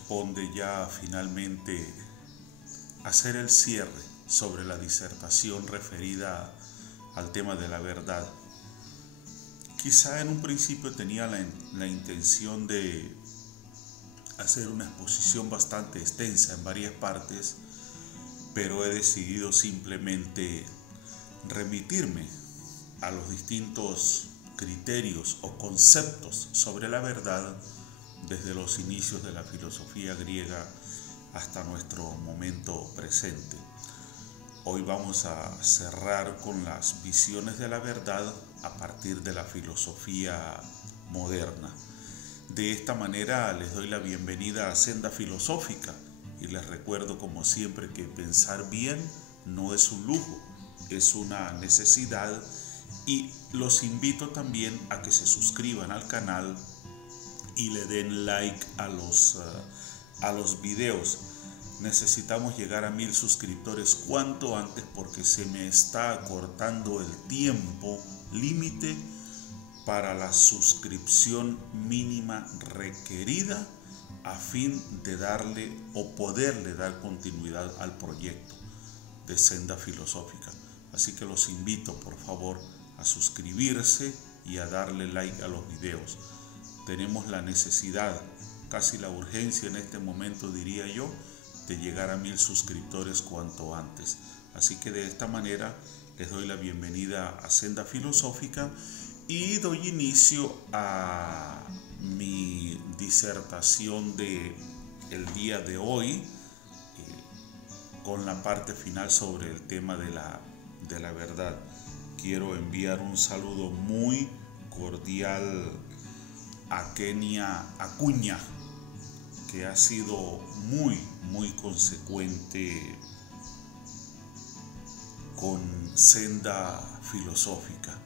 corresponde ya finalmente hacer el cierre sobre la disertación referida al tema de la verdad. Quizá en un principio tenía la intención de hacer una exposición bastante extensa en varias partes, pero he decidido simplemente remitirme a los distintos criterios o conceptos sobre la verdad desde los inicios de la filosofía griega hasta nuestro momento presente. Hoy vamos a cerrar con las visiones de la verdad a partir de la filosofía moderna. De esta manera les doy la bienvenida a Senda Filosófica y les recuerdo como siempre que pensar bien no es un lujo, es una necesidad, y los invito también a que se suscriban al canal y le den like a los videos. Necesitamos llegar a 1000 suscriptores cuanto antes porque se me está acortando el tiempo límite para la suscripción mínima requerida a fin de darle o poderle dar continuidad al proyecto de Senda Filosófica. Así que los invito por favor a suscribirse y a darle like a los videos. Tenemos la necesidad, casi la urgencia en este momento diría yo, de llegar a 1000 suscriptores cuanto antes. Así que de esta manera les doy la bienvenida a Senda Filosófica y doy inicio a mi disertación de el día de hoy, con la parte final sobre el tema de la verdad. Quiero enviar un saludo muy cordial a Kenia Acuña, que ha sido muy consecuente con Senda Filosófica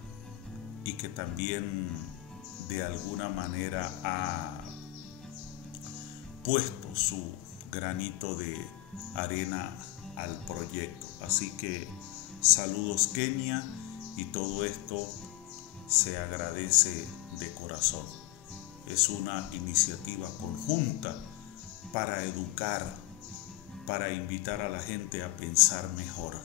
y que también de alguna manera ha puesto su granito de arena al proyecto. Así que saludos Kenia, y todo esto se agradece de corazón. Es una iniciativa conjunta para educar, para invitar a la gente a pensar mejor,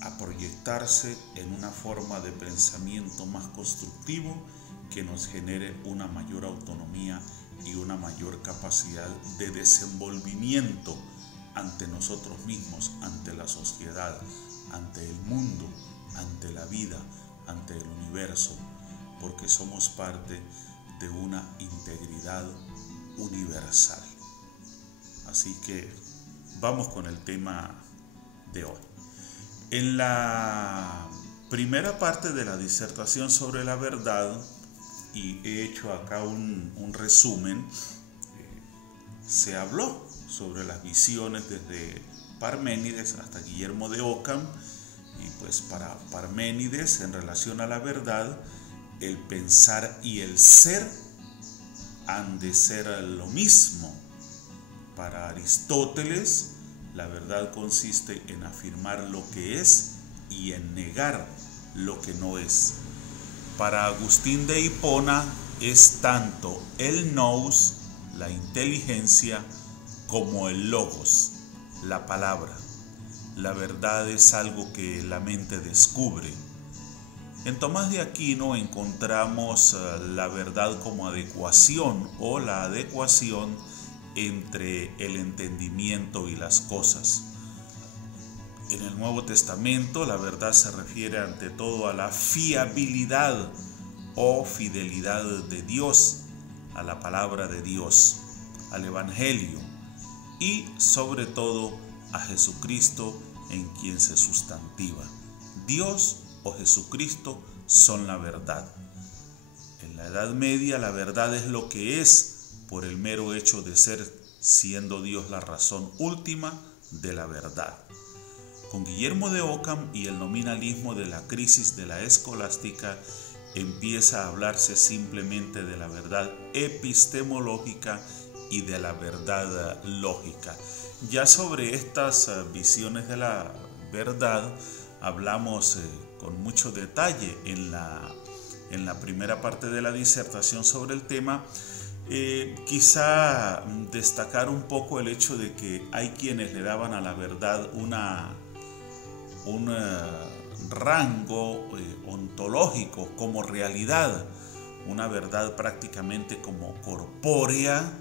a proyectarse en una forma de pensamiento más constructivo que nos genere una mayor autonomía y una mayor capacidad de desenvolvimiento ante nosotros mismos, ante la sociedad, ante el mundo, ante la vida, ante el universo, porque somos parte de una integridad universal. Así que vamos con el tema de hoy. En la primera parte de la disertación sobre la verdad, y he hecho acá un resumen, se habló sobre las visiones desde Parménides hasta Guillermo de Ockham, y pues para Parménides, en relación a la verdad, el pensar y el ser han de ser lo mismo. Para Aristóteles, la verdad consiste en afirmar lo que es y en negar lo que no es. Para Agustín de Hipona es tanto el nous, la inteligencia, como el logos, la palabra. La verdad es algo que la mente descubre. En Tomás de Aquino encontramos la verdad como adecuación o la adecuación entre el entendimiento y las cosas. En el Nuevo Testamento la verdad se refiere ante todo a la fiabilidad o fidelidad de Dios, a la palabra de Dios, al Evangelio y sobre todo a Jesucristo en quien se sustantiva. Dios o Jesucristo son la verdad. En la Edad Media la verdad es lo que es por el mero hecho de ser, siendo Dios la razón última de la verdad. Con Guillermo de Ockham y el nominalismo de la crisis de la escolástica empieza a hablarse simplemente de la verdad epistemológica y de la verdad lógica. Ya sobre estas visiones de la verdad hablamos con mucho detalle en la primera parte de la disertación sobre el tema, Quizá destacar un poco el hecho de que hay quienes le daban a la verdad un rango ontológico como realidad, una verdad prácticamente como corpórea,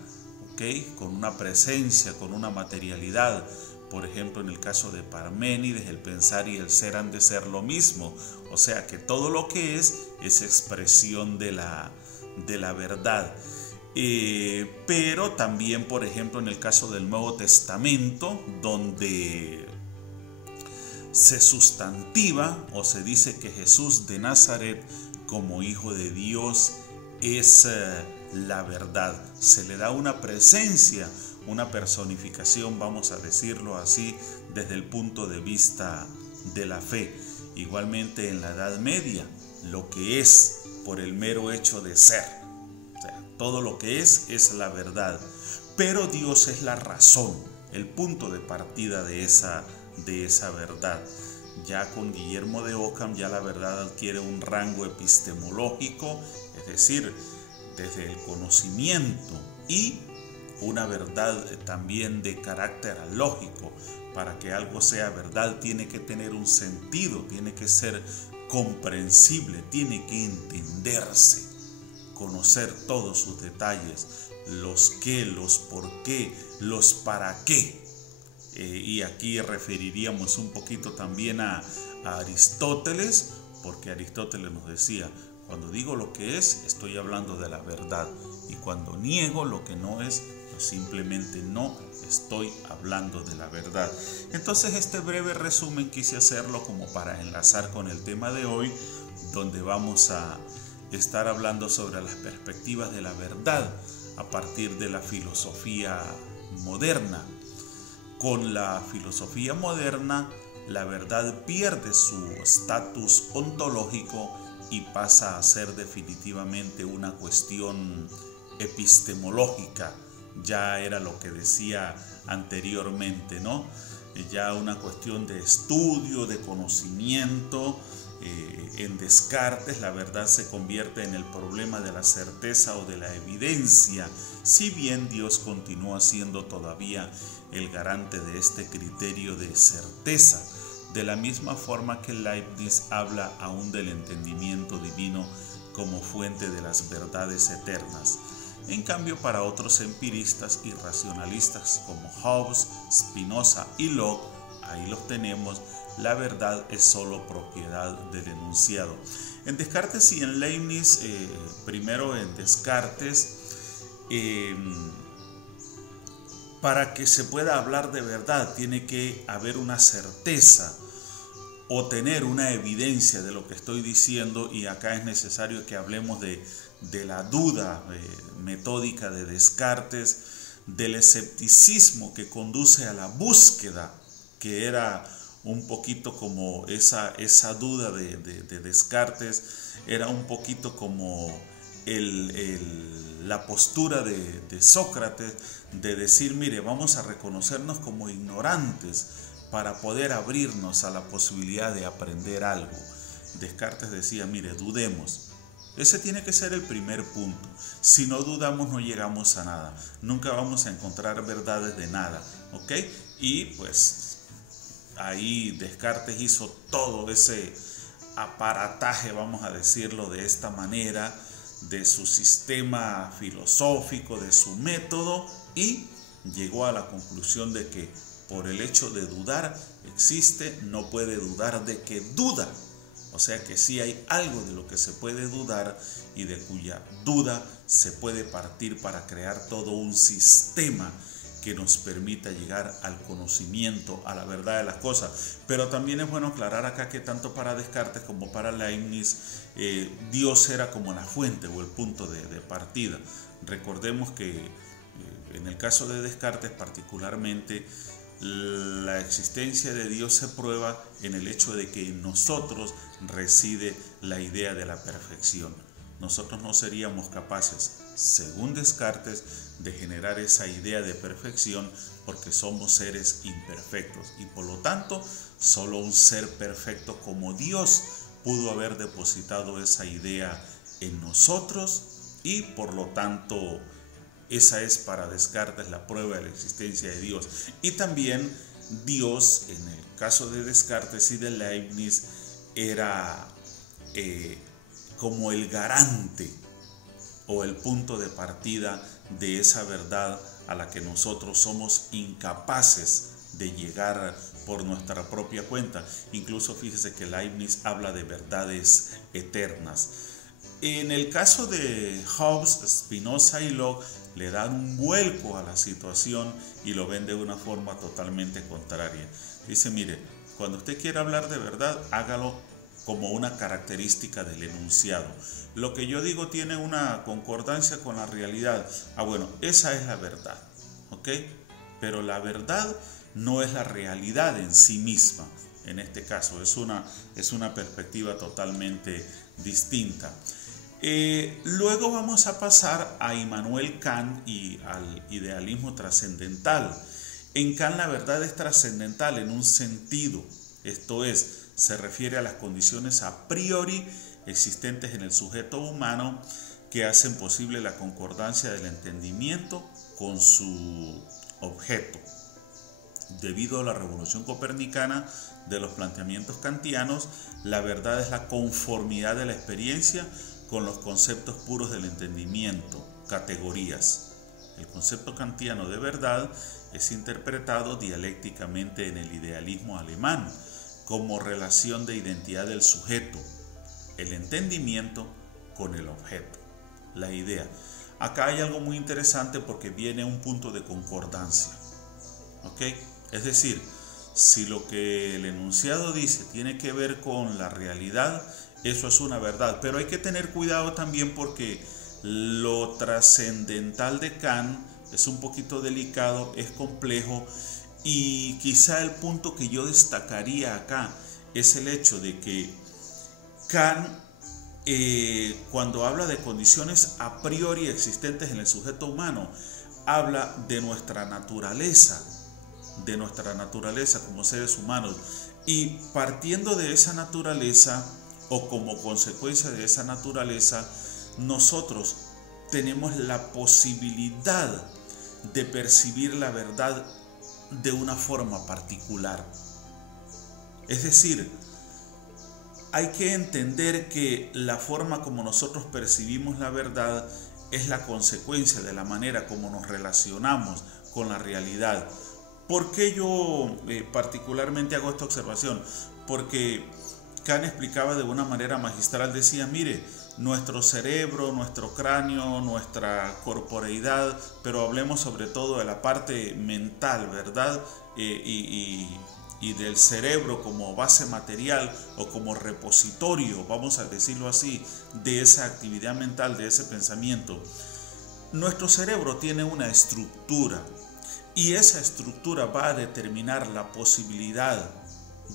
¿okay? Con una presencia, con una materialidad. Por ejemplo, en el caso de Parménides, el pensar y el ser han de ser lo mismo, o sea que todo lo que es expresión de la verdad. Pero también, por ejemplo, en el caso del Nuevo Testamento, donde se sustantiva o se dice que Jesús de Nazaret como Hijo de Dios es la verdad. Se le da una presencia, una personificación, vamos a decirlo así, desde el punto de vista de la fe. Igualmente en la Edad Media, lo que es por el mero hecho de ser. O sea, todo lo que es la verdad. Pero Dios es la razón, el punto de partida de esa verdad. Ya con Guillermo de Ockham ya la verdad adquiere un rango epistemológico, es decir, desde el conocimiento, y una verdad también de carácter lógico. Para que algo sea verdad tiene que tener un sentido, tiene que ser comprensible, tiene que entenderse, conocer todos sus detalles, los qué, los por qué, los para qué. Y aquí referiríamos un poquito también a Aristóteles, porque Aristóteles nos decía, cuando digo lo que es, estoy hablando de la verdad, y cuando niego lo que no es, pues simplemente no estoy hablando de la verdad. Entonces este breve resumen quise hacerlo como para enlazar con el tema de hoy, donde vamos a estar hablando sobre las perspectivas de la verdad a partir de la filosofía moderna. Con la filosofía moderna, la verdad pierde su estatus ontológico y pasa a ser definitivamente una cuestión epistemológica. Ya era lo que decía anteriormente, ¿no? Ya una cuestión de estudio, de conocimiento. En Descartes la verdad se convierte en el problema de la certeza o de la evidencia, si bien Dios continúa siendo todavía el garante de este criterio de certeza, de la misma forma que Leibniz habla aún del entendimiento divino como fuente de las verdades eternas. En cambio, para otros empiristas y racionalistas como Hobbes, Spinoza y Locke, ahí los tenemos, la verdad es solo propiedad del enunciado. En Descartes y en Leibniz, primero en Descartes, para que se pueda hablar de verdad tiene que haber una certeza o tener una evidencia de lo que estoy diciendo, y acá es necesario que hablemos de la duda metódica de Descartes, del escepticismo que conduce a la búsqueda, que era un poquito como esa duda de Descartes, era un poquito como la postura de Sócrates, de decir, mire, vamos a reconocernos como ignorantes para poder abrirnos a la posibilidad de aprender algo. Descartes decía, mire, dudemos. Ese tiene que ser el primer punto. Si no dudamos, no llegamos a nada. Nunca vamos a encontrar verdades de nada, ¿ok? Y pues ahí Descartes hizo todo ese aparataje, vamos a decirlo de esta manera, de su sistema filosófico, de su método, y llegó a la conclusión de que por el hecho de dudar existe, no puede dudar de que duda. O sea que sí hay algo de lo que se puede dudar y de cuya duda se puede partir para crear todo un sistema que nos permita llegar al conocimiento, a la verdad de las cosas. Pero también es bueno aclarar acá que tanto para Descartes como para Leibniz, Dios era como la fuente o el punto de partida. Recordemos que en el caso de Descartes particularmente, la existencia de Dios se prueba en el hecho de que en nosotros reside la idea de la perfección. Nosotros no seríamos capaces, según Descartes, de generar esa idea de perfección porque somos seres imperfectos, y por lo tanto solo un ser perfecto como Dios pudo haber depositado esa idea en nosotros, y por lo tanto Esa es para Descartes la prueba de la existencia de Dios. Y también Dios, en el caso de Descartes y de Leibniz, era como el garante o el punto de partida de esa verdad a la que nosotros somos incapaces de llegar por nuestra propia cuenta. Incluso fíjese que Leibniz habla de verdades eternas. En el caso de Hobbes, Spinoza y Locke le dan un vuelco a la situación y lo ven de una forma totalmente contraria. Dice, mire, cuando usted quiera hablar de verdad, hágalo como una característica del enunciado. Lo que yo digo tiene una concordancia con la realidad. Bueno, esa es la verdad, ¿ok? Pero la verdad no es la realidad en sí misma. En este caso, es una perspectiva totalmente distinta. Luego vamos a pasar a Immanuel Kant y al idealismo trascendental. En Kant la verdad es trascendental en un sentido, esto es, se refiere a las condiciones a priori existentes en el sujeto humano que hacen posible la concordancia del entendimiento con su objeto. Debido a la revolución copernicana de los planteamientos kantianos, la verdad es la conformidad de la experiencia con los conceptos puros del entendimiento, categorías. El concepto kantiano de verdad es interpretado dialécticamente en el idealismo alemán como relación de identidad del sujeto, el entendimiento con el objeto, la idea. Acá hay algo muy interesante porque viene un punto de concordancia, ¿ok? Es decir, si lo que el enunciado dice tiene que ver con la realidad, eso es una verdad, pero hay que tener cuidado también porque lo trascendental de Kant es un poquito delicado, es complejo, y quizá el punto que yo destacaría acá es el hecho de que Kant, cuando habla de condiciones a priori existentes en el sujeto humano, habla de nuestra naturaleza como seres humanos, y partiendo de esa naturaleza o como consecuencia de esa naturaleza, nosotros tenemos la posibilidad de percibir la verdad de una forma particular. Es decir, hay que entender que la forma como nosotros percibimos la verdad es la consecuencia de la manera como nos relacionamos con la realidad. ¿Por qué yo particularmente hago esta observación? Porque Kant explicaba de una manera magistral, decía, mire, nuestro cerebro, nuestro cráneo, nuestra corporeidad, pero hablemos sobre todo de la parte mental, ¿verdad? Y del cerebro como base material o como repositorio, vamos a decirlo así, de esa actividad mental, de ese pensamiento. Nuestro cerebro tiene una estructura y esa estructura va a determinar la posibilidad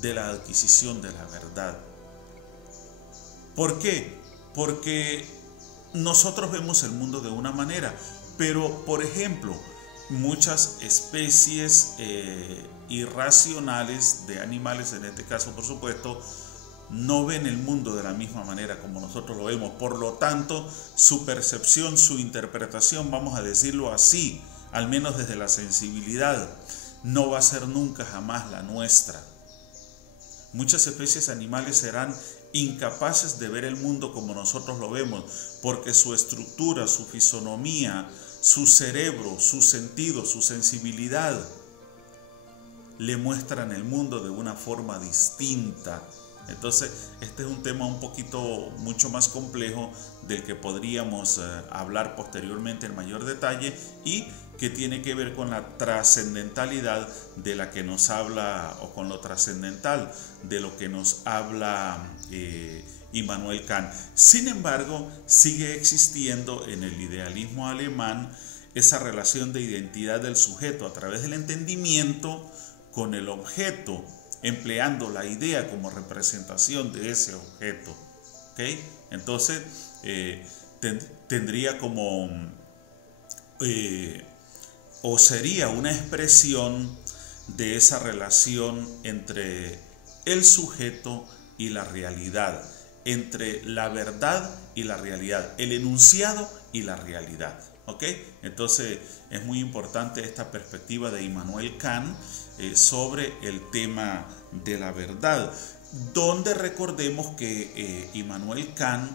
de la adquisición de la verdad. ¿Por qué? Porque nosotros vemos el mundo de una manera, pero por ejemplo, muchas especies irracionales de animales, en este caso por supuesto, no ven el mundo de la misma manera como nosotros lo vemos. Por lo tanto, su percepción, su interpretación, vamos a decirlo así, al menos desde la sensibilidad, no va a ser nunca jamás la nuestra. Muchas especies animales serán incapaces de ver el mundo como nosotros lo vemos, porque su estructura, su fisonomía, su cerebro, sus sentidos, su sensibilidad le muestran el mundo de una forma distinta. Entonces, este es un tema un poquito mucho más complejo del que podríamos hablar posteriormente en mayor detalle y que tiene que ver con la trascendentalidad de la que nos habla, o con lo trascendental de lo que nos habla Immanuel Kant. Sin embargo, sigue existiendo en el idealismo alemán esa relación de identidad del sujeto a través del entendimiento con el objeto, empleando la idea como representación de ese objeto. ¿Okay? Entonces, tendría como, o sería una expresión de esa relación entre el sujeto y la realidad, entre la verdad y la realidad, el enunciado y la realidad. ¿Ok? Entonces es muy importante esta perspectiva de Immanuel Kant sobre el tema de la verdad, donde recordemos que Immanuel Kant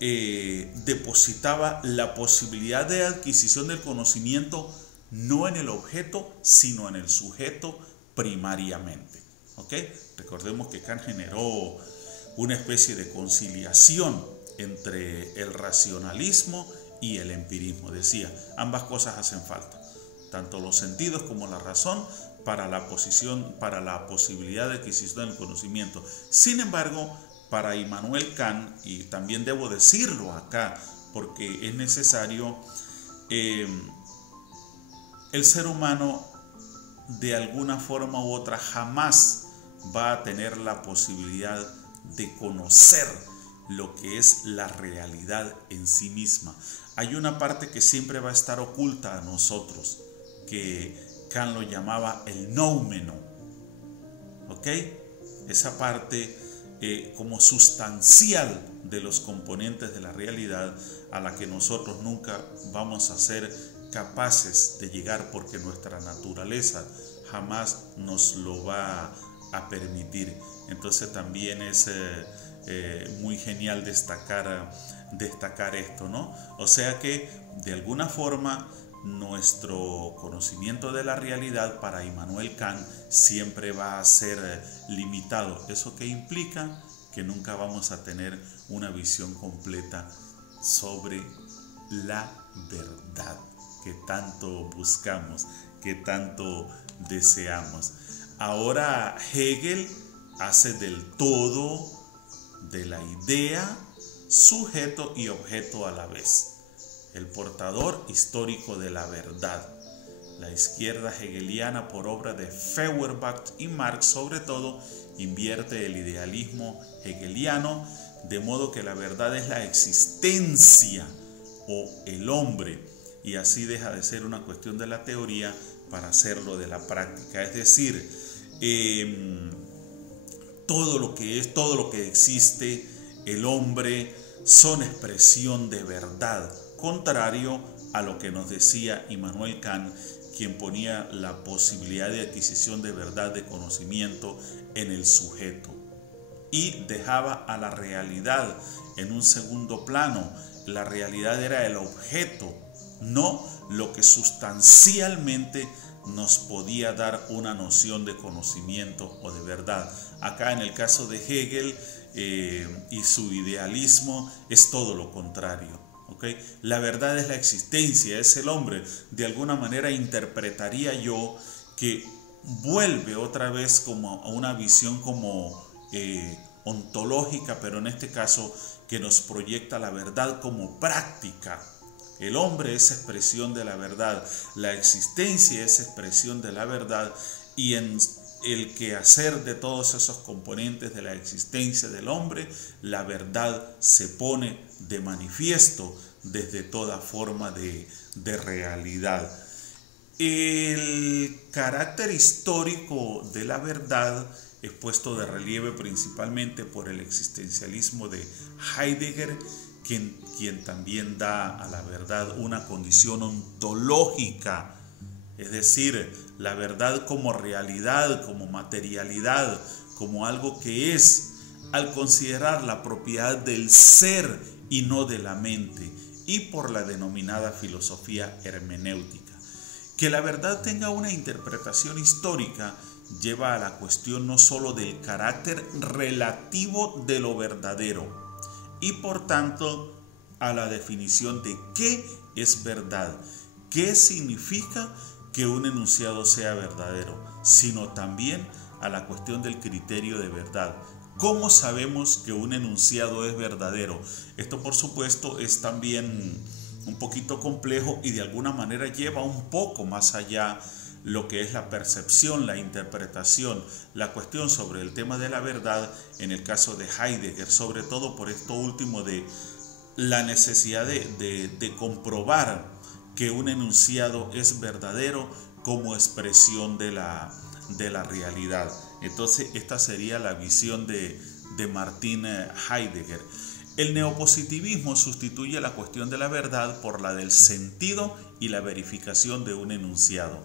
depositaba la posibilidad de adquisición del conocimiento no en el objeto, sino en el sujeto primariamente. ¿Ok? Recordemos que Kant generó una especie de conciliación entre el racionalismo y el empirismo. Decía, ambas cosas hacen falta, tanto los sentidos como la razón, para la posibilidad de adquisición del conocimiento. Sin embargo, para Immanuel Kant, y también debo decirlo acá porque es necesario, el ser humano de alguna forma u otra jamás va a tener la posibilidad de conocer lo que es la realidad en sí misma. Hay una parte que siempre va a estar oculta a nosotros, que Kant lo llamaba el noumeno. ¿Ok? Esa parte como sustancial de los componentes de la realidad, a la que nosotros nunca vamos a ser capaces de llegar, porque nuestra naturaleza jamás nos lo va a permitir. Entonces también es muy genial destacar esto, ¿no? O sea que de alguna forma nuestro conocimiento de la realidad para Immanuel Kant siempre va a ser limitado. ¿Eso qué implica? Que nunca vamos a tener una visión completa sobre la verdad que tanto buscamos, que tanto deseamos. Ahora Hegel hace del todo, de la idea, sujeto y objeto a la vez, el portador histórico de la verdad. La izquierda hegeliana, por obra de Feuerbach y Marx sobre todo, invierte el idealismo hegeliano, de modo que la verdad es la existencia o el hombre, y así deja de ser una cuestión de la teoría para hacerlo de la práctica. Es decir, todo lo que existe, el hombre, son expresión de verdad, contrario a lo que nos decía Immanuel Kant, quien ponía la posibilidad de adquisición de verdad, de conocimiento, en el sujeto, y dejaba a la realidad en un segundo plano. La realidad era el objeto, no lo que sustancialmente nos podía dar una noción de conocimiento o de verdad. Acá en el caso de Hegel y su idealismo es todo lo contrario. ¿Okay? La verdad es la existencia, es el hombre. De alguna manera interpretaría yo que vuelve otra vez como a una visión como ontológica, pero en este caso que nos proyecta la verdad como práctica. El hombre es expresión de la verdad, la existencia es expresión de la verdad, y en el quehacer de todos esos componentes de la existencia del hombre, la verdad se pone de manifiesto desde toda forma de realidad. El carácter histórico de la verdad es puesto de relieve principalmente por el existencialismo de Heidegger, quien también da a la verdad una condición ontológica, es decir, la verdad como realidad, como materialidad, como algo que es, al considerar la propiedad del ser y no de la mente, y por la denominada filosofía hermenéutica. Que la verdad tenga una interpretación histórica lleva a la cuestión no sólo del carácter relativo de lo verdadero, y por tanto a la definición de qué es verdad, qué significa que un enunciado sea verdadero, sino también a la cuestión del criterio de verdad. ¿Cómo sabemos que un enunciado es verdadero? Esto, por supuesto, es también un poquito complejo y de alguna manera lleva un poco más allá lo que es la percepción, la interpretación, la cuestión sobre el tema de la verdad, en el caso de Heidegger, sobre todo por esto último de la necesidad de comprobar que un enunciado es verdadero como expresión de la realidad. Entonces esta sería la visión de Martin Heidegger. El neopositivismo sustituye la cuestión de la verdad por la del sentido y la verificación de un enunciado.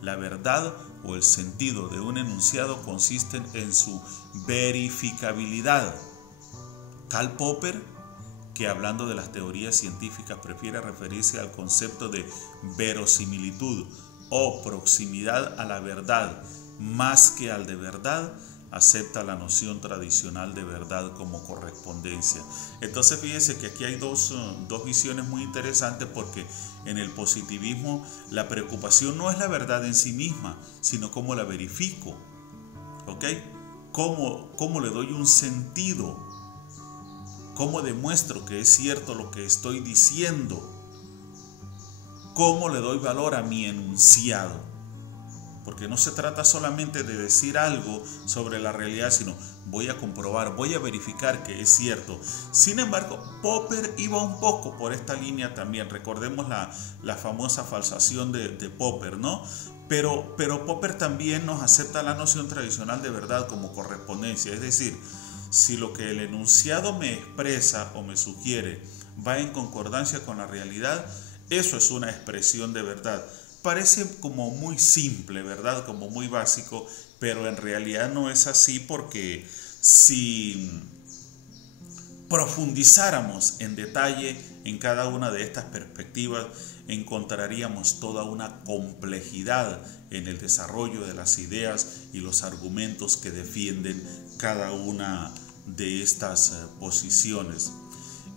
La verdad o el sentido de un enunciado consisten en su verificabilidad. Karl Popper, que hablando de las teorías científicas prefiere referirse al concepto de verosimilitud o proximidad a la verdad más que al de verdad, acepta la noción tradicional de verdad como correspondencia. Entonces fíjese que aquí hay dos visiones muy interesantes, porque en el positivismo la preocupación no es la verdad en sí misma, sino cómo la verifico, ¿ok? ¿Cómo le doy un sentido? ¿Cómo demuestro que es cierto lo que estoy diciendo? ¿Cómo le doy valor a mi enunciado? Porque no se trata solamente de decir algo sobre la realidad, sino voy a comprobar, voy a verificar que es cierto. Sin embargo, Popper iba un poco por esta línea también. Recordemos la famosa falsación de Popper, ¿no? Pero Popper también nos acepta la noción tradicional de verdad como correspondencia. Es decir, si lo que el enunciado me expresa o me sugiere va en concordancia con la realidad, eso es una expresión de verdad. Parece como muy simple, ¿verdad? Como muy básico, pero en realidad no es así, porque si profundizáramos en detalle en cada una de estas perspectivas, encontraríamos toda una complejidad en el desarrollo de las ideas y los argumentos que defienden cada una de estas posiciones.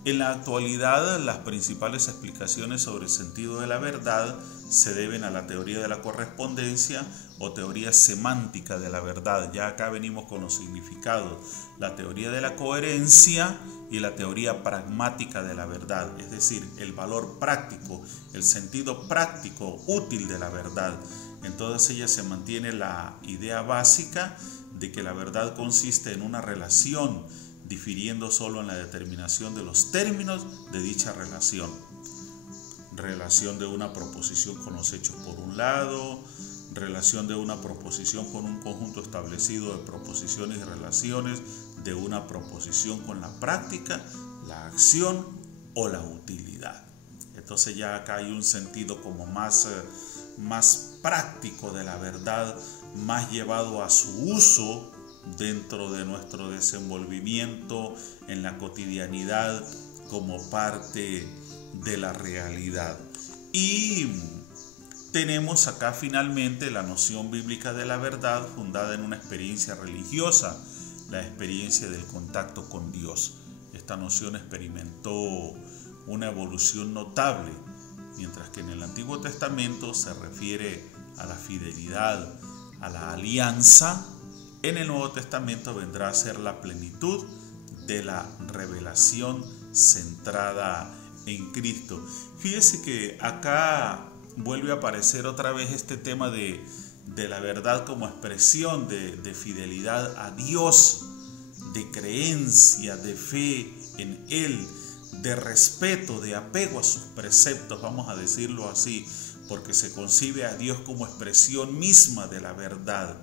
En la actualidad, las principales explicaciones sobre el sentido de la verdad se deben a la teoría de la correspondencia o teoría semántica de la verdad. Ya acá venimos con los significados. La teoría de la coherencia y la teoría pragmática de la verdad, es decir, el valor práctico, el sentido práctico útil de la verdad. En todas ellas se mantiene la idea básica de que la verdad consiste en una relación, difiriendo solo en la determinación de los términos de dicha relación. Relación de una proposición con los hechos por un lado, relación de una proposición con un conjunto establecido de proposiciones y relaciones de una proposición con la práctica, la acción o la utilidad. Entonces ya acá hay un sentido como más práctico de la verdad, más llevado a su uso dentro de nuestro desenvolvimiento en la cotidianidad como parte de la realidad. Y tenemos acá finalmente la noción bíblica de la verdad fundada en una experiencia religiosa, la experiencia del contacto con Dios. Esta noción experimentó una evolución notable, mientras que en el Antiguo Testamento se refiere a la fidelidad, a la alianza. En el Nuevo Testamento vendrá a ser la plenitud de la revelación centrada en Cristo. Fíjese que acá vuelve a aparecer otra vez este tema de la verdad como expresión de fidelidad a Dios, de creencia, de fe en Él, de respeto, de apego a sus preceptos, vamos a decirlo así, porque se concibe a Dios como expresión misma de la verdad.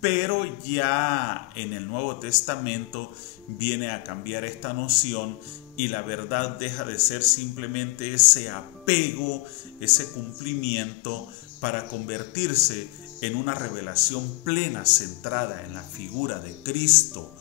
Pero ya en el Nuevo Testamento viene a cambiar esta noción y la verdad deja de ser simplemente ese apego, ese cumplimiento, para convertirse en una revelación plena centrada en la figura de Cristo.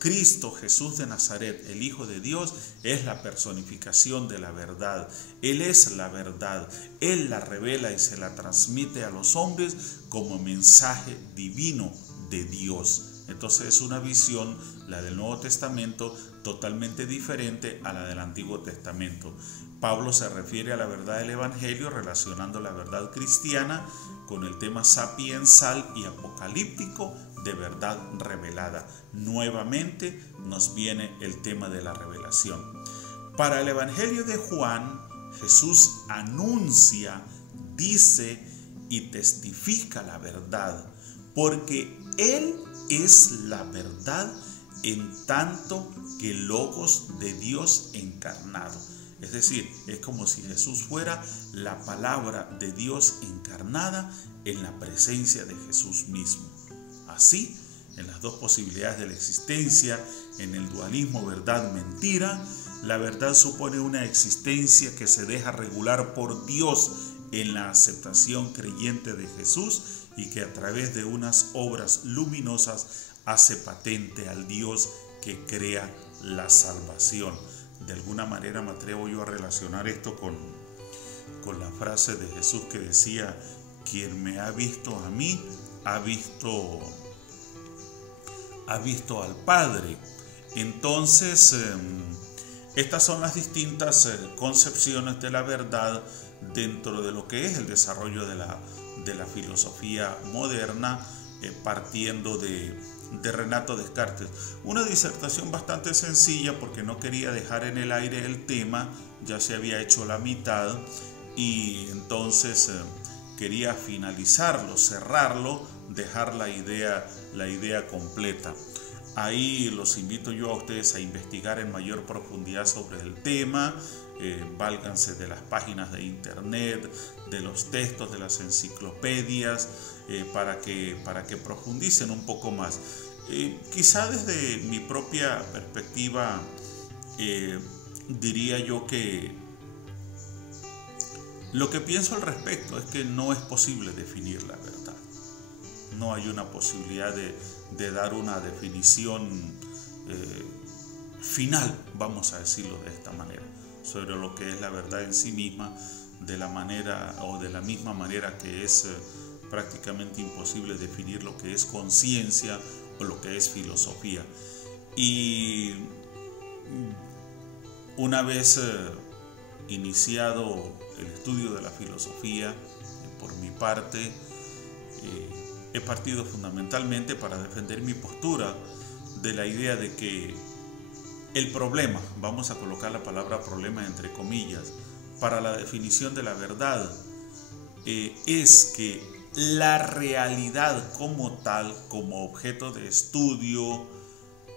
Cristo Jesús de Nazaret, el Hijo de Dios, es la personificación de la verdad. Él es la verdad. Él la revela y se la transmite a los hombres como mensaje divino de Dios. Entonces es una visión, la del Nuevo Testamento, totalmente diferente a la del Antiguo Testamento. Pablo se refiere a la verdad del Evangelio relacionando la verdad cristiana con el tema sapiensal y apocalíptico de verdad revelada. Nuevamente nos viene el tema de la revelación. Para el Evangelio de Juan, Jesús anuncia, dice y testifica la verdad, porque Él es la verdad en tanto que Logos de Dios encarnado. Es decir, es como si Jesús fuera la palabra de Dios encarnada en la presencia de Jesús mismo. Así, en las dos posibilidades de la existencia, en el dualismo verdad-mentira, La verdad supone una existencia que se deja regular por Dios en la aceptación creyente de Jesús y que a través de unas obras luminosas hace patente al Dios que crea la salvación. De alguna manera me atrevo yo a relacionar esto con la frase de Jesús que decía: quien me ha visto a mí, ha visto al Padre. Entonces, estas son las distintas concepciones de la verdad dentro de lo que es el desarrollo de la filosofía moderna, partiendo de Renato Descartes. Una disertación bastante sencilla porque no quería dejar en el aire el tema, ya se había hecho la mitad y entonces quería finalizarlo, cerrarlo, dejar la idea completa. Ahí los invito yo a ustedes a investigar en mayor profundidad sobre el tema. Válganse de las páginas de internet, de los textos, de las enciclopedias, para que profundicen un poco más. Quizá desde mi propia perspectiva diría yo que lo que pienso al respecto es que no es posible definir la verdad. No hay una posibilidad de dar una definición final, vamos a decirlo de esta manera, sobre lo que es la verdad en sí misma, de la manera o de la misma manera que es prácticamente imposible definir lo que es conciencia o lo que es filosofía. Y una vez iniciado el estudio de la filosofía, por mi parte, he partido fundamentalmente para defender mi postura de la idea de que el problema, vamos a colocar la palabra problema entre comillas, para la definición de la verdad, es que la realidad como tal, como objeto de estudio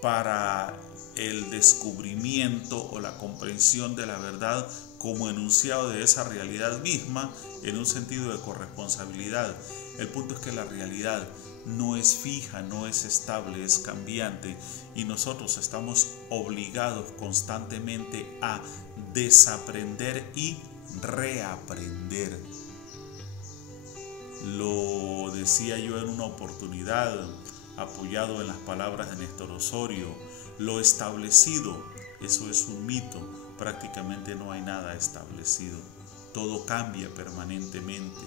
para el descubrimiento o la comprensión de la verdad como enunciado de esa realidad misma en un sentido de corresponsabilidad. El punto es que la realidad no es fija, no es estable, es cambiante y nosotros estamos obligados constantemente a desaprender y reaprender. Lo decía yo en una oportunidad, apoyado en las palabras de Néstor Osorio: lo establecido, eso es un mito, prácticamente no hay nada establecido, todo cambia permanentemente.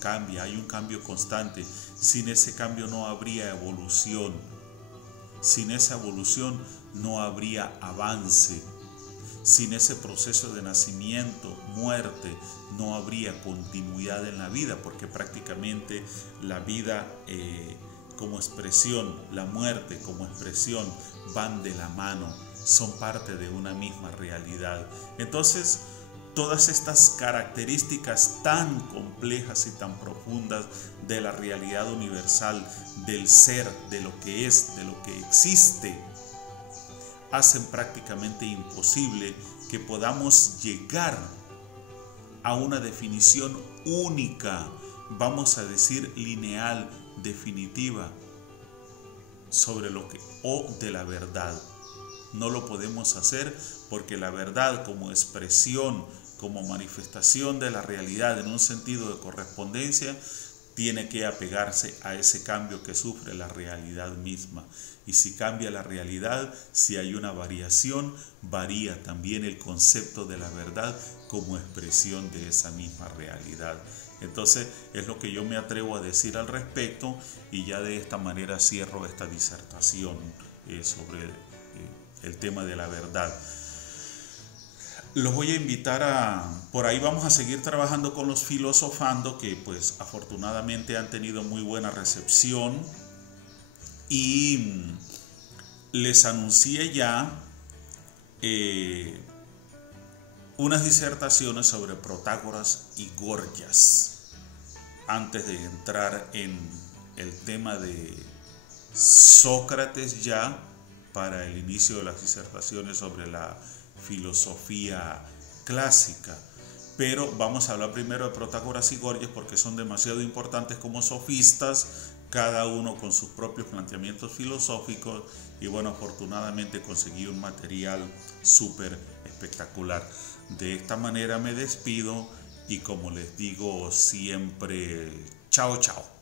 Cambia, hay un cambio constante. Sin ese cambio no habría evolución. Sin esa evolución no habría avance. Sin ese proceso de nacimiento, muerte, no habría continuidad en la vida, porque prácticamente la vida como expresión, la muerte como expresión van de la mano, son parte de una misma realidad. Entonces, todas estas características tan complejas y tan profundas de la realidad universal, del ser, de lo que es, de lo que existe, hacen prácticamente imposible que podamos llegar a una definición única, vamos a decir lineal, definitiva, sobre lo que o de la verdad. No lo podemos hacer porque la verdad como expresión, como manifestación de la realidad en un sentido de correspondencia, tiene que apegarse a ese cambio que sufre la realidad misma. Y si cambia la realidad, si hay una variación, varía también el concepto de la verdad como expresión de esa misma realidad. Entonces es lo que yo me atrevo a decir al respecto y ya de esta manera cierro esta disertación sobre el tema de la verdad. Los voy a invitar por ahí vamos a seguir trabajando con los filosofando, que pues afortunadamente han tenido muy buena recepción, y les anuncié ya unas disertaciones sobre Protágoras y Gorgias. Antes de entrar en el tema de Sócrates, ya para el inicio de las disertaciones sobre la filosofía clásica, pero vamos a hablar primero de Protágoras y Gorgias porque son demasiado importantes como sofistas cada uno con sus propios planteamientos filosóficos, y bueno, afortunadamente conseguí un material súper espectacular. De esta manera me despido y como les digo siempre, chao chao.